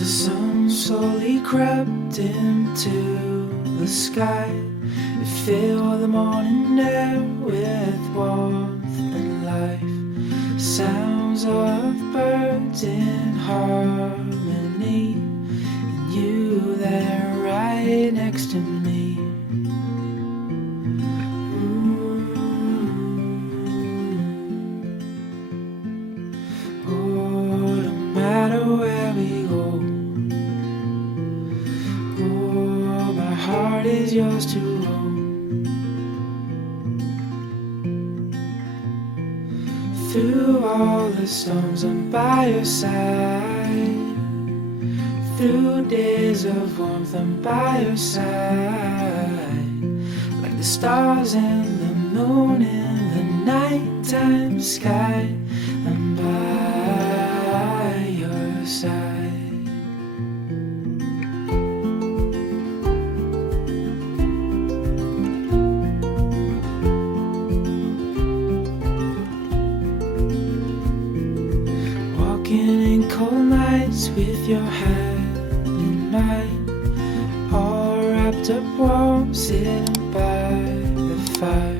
the sun slowly crept into the sky, it filled the morning air with warmth and life. Sounds of birds in harmony, and you there right next to me. Oh, no matter where we go, oh, my heart is yours to own. Through all the storms, I'm by your side. Through days of warmth, I'm by your side. Like the stars and the moon in the nighttime sky, I'm by your side. Walking in cold nights with your hand in mine, all wrapped up warm, sitting by the fire.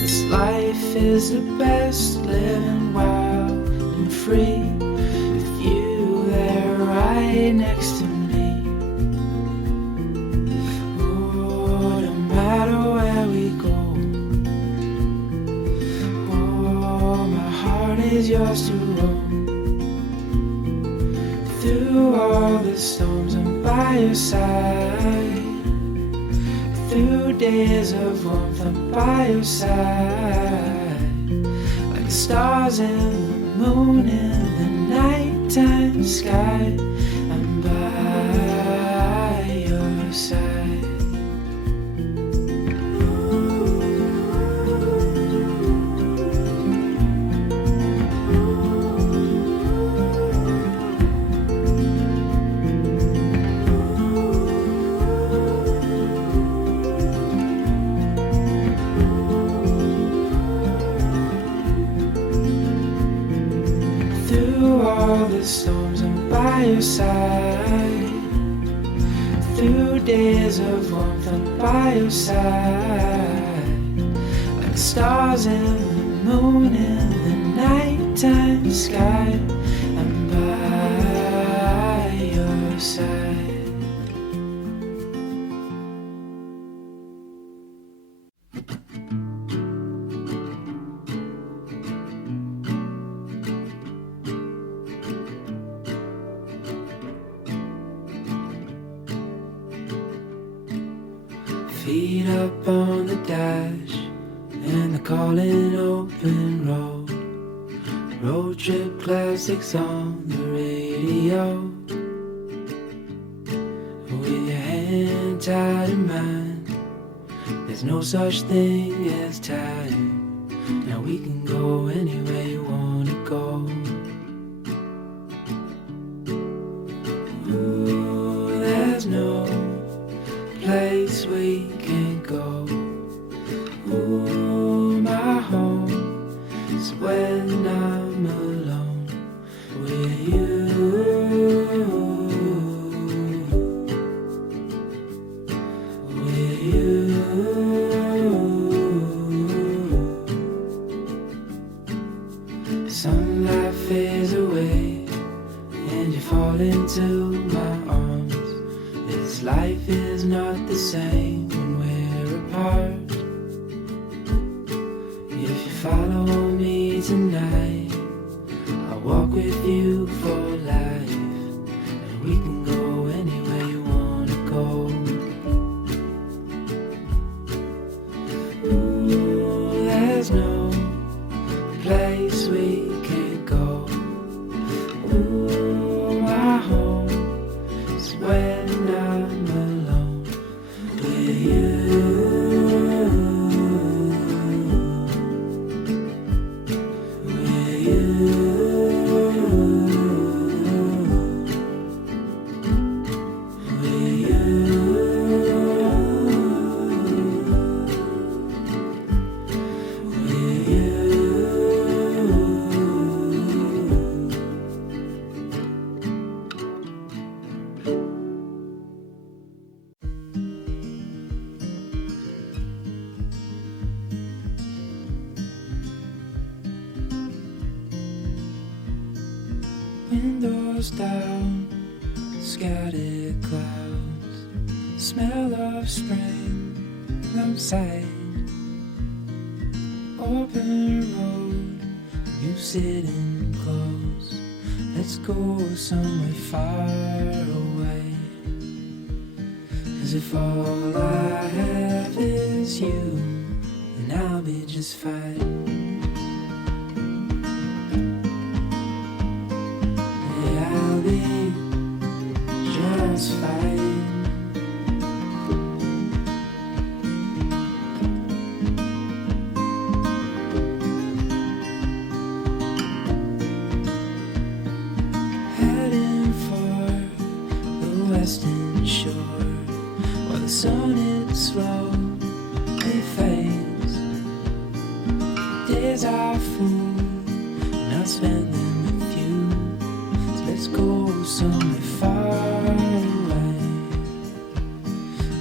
This life is the best, living wild and free, with you there right next to me. Oh, no matter where we go, oh, my heart is yours to own. Through all the storms, I'm by your side. Through days of warmth, I'm by your side. Like the stars and the moon in the nighttime sky, I'm by your side. Through all the storms, I'm by your side. Through days of warmth, I'm by your side. Like the stars and the moon in the nighttime sky, I'm by your side. Feet up on the dash and the calling open road. Road trip classics on the radio. With your hand tied in mine, there's no such thing as time. Now we can go anywhere you wanna go. Ooh, there's no place we can't go. Ooh, my home is when I'm alone with you. With you. Sunlight fades away and you fall into my arms. This life is not the same when we're apart. If you follow me tonight, I'll walk with you for life, and we can go anywhere you wanna go. Ooh, there's no place we can't go. Ooh, my home is when I'm alone with you. With you. windows down, scattered clouds, smell of spring outside, open road, you sitting close. Let's go somewhere far away. As if all I have is you, then I'll be just fine. Yeah, I'll be just fine. Heading for the western shore, while the sun it slowly fades. Days are full, and I'll spend them with you. So let's go somewhere far away.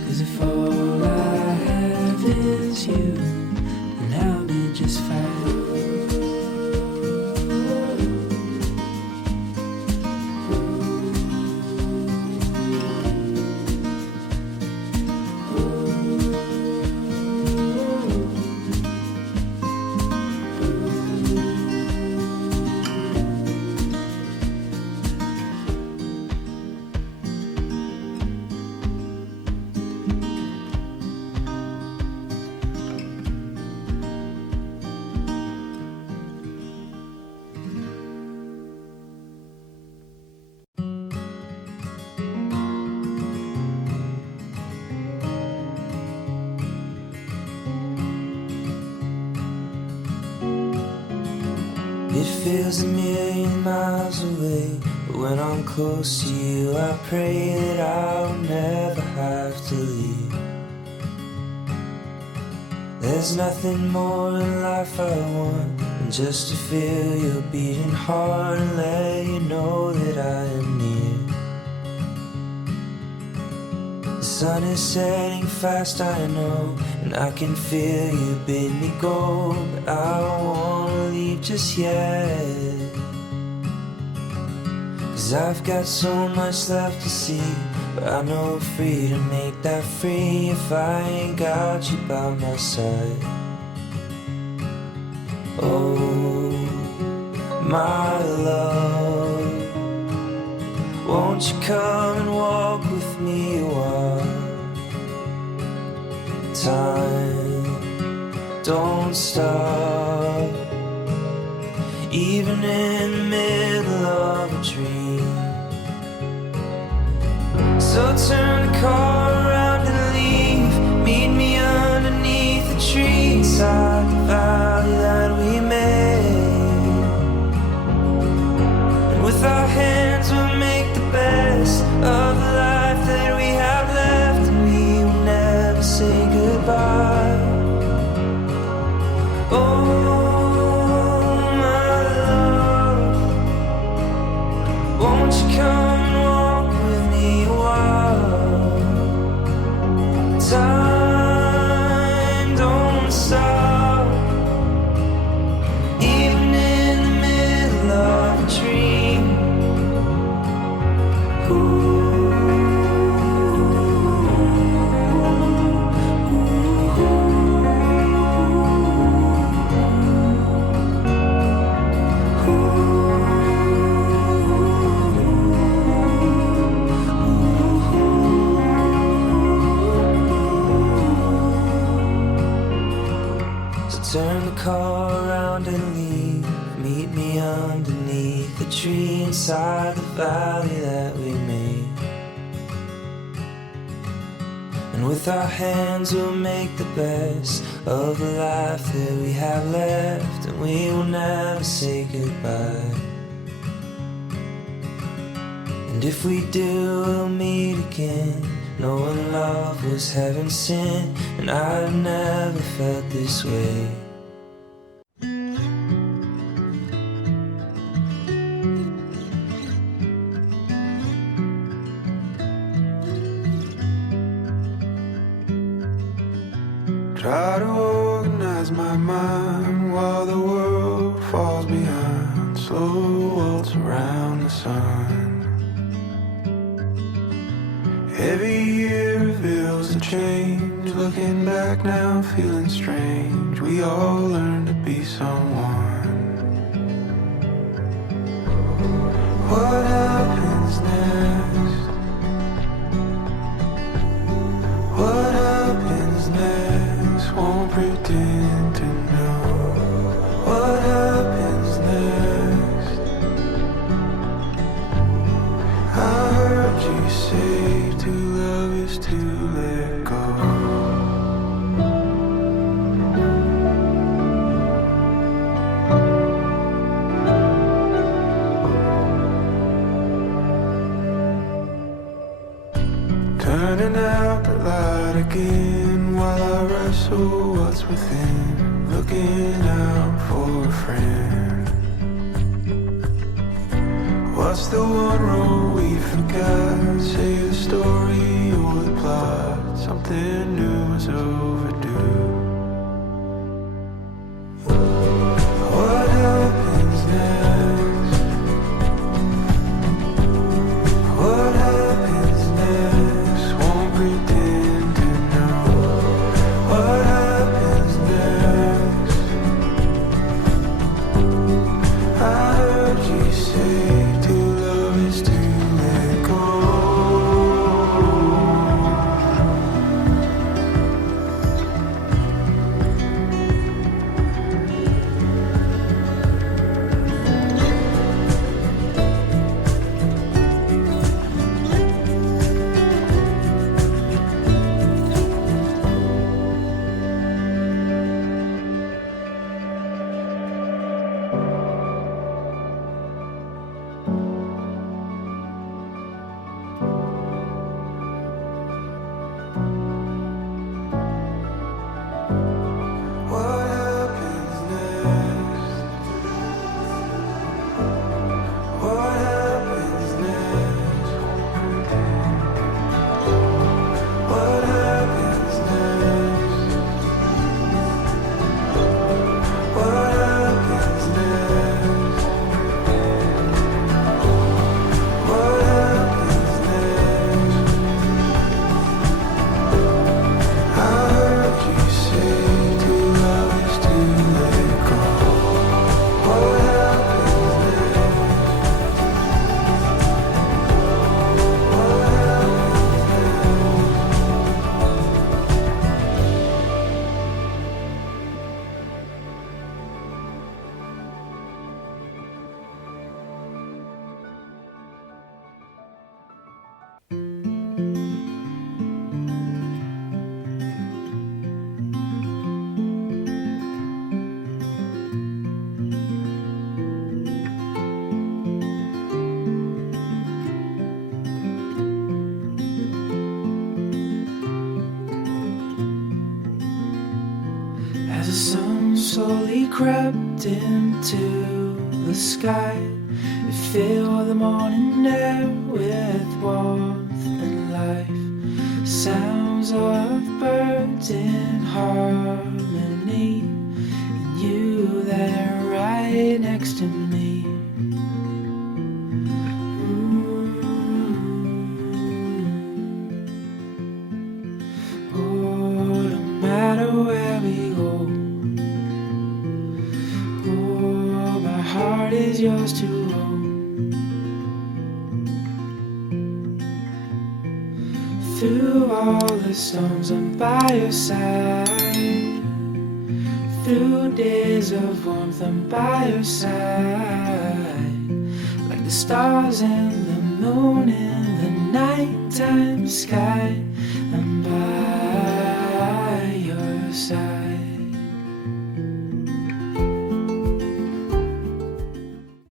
'Cause if all I have is you, then I'll be just fine. It feels a million miles away, but when I'm close to you, I pray that I'll never have to leave. There's nothing more in life I want than just to feel your beating heart and let you know that I am near. The sun is setting fast, I know, and I can feel you bid me go, but I don't wanna leave just yet. 'Cause I've got so much left to see, but I know freedom ain't that free if I ain't got you by my side. Oh, my love, won't you come and walk with me a while? Time don't stop, even in the middle of a dream. So turn the car around and leave. Meet me underneath the tree inside the valley that we made. And with our hands we'll make the best of the life that we have left, and we will never say goodbye. Oh, my love, won't you come and walk with me a while? Time don't stop, even in the middle of a dream. Turn the car around and leave. Meet me underneath the tree inside the valley that we made. And with our hands we'll make the best of the life that we have left, and we will never say goodbye. And if we do, we'll meet again, knowing love was heaven sent, and I've never felt this way. Try to organize my mind while the world falls behind. Slow waltz around the sun. Every year reveals a change. Looking back now, feeling strange. We all learn to be someone. What happens next? What happens next? Won't pretend to know. What happens next? I heard you say to love is to let go. Turning out the light again while I wrestle what's within. Looking out for a friend. What's the one rule we forgot? Say the story or the plot. Something new is overdue. What happens next? What happens next? Won't pretend to know. What happens next? I heard you say to love is to let go. What happens next? What happens next? What happens next? What happens next? What happens next? I heard you say to love is to let go. What happens next? What As the sun slowly crept into the sky, it filled the morning air with warmth and life. Sounds of birds in harmony, and you there right next to me. Oh, no matter where we go, oh, my heart is yours to hold. Through all the storms, I'm by your side. Through days of warmth, I'm by your side. Like the stars and the moon in the nighttime sky, I'm by your side.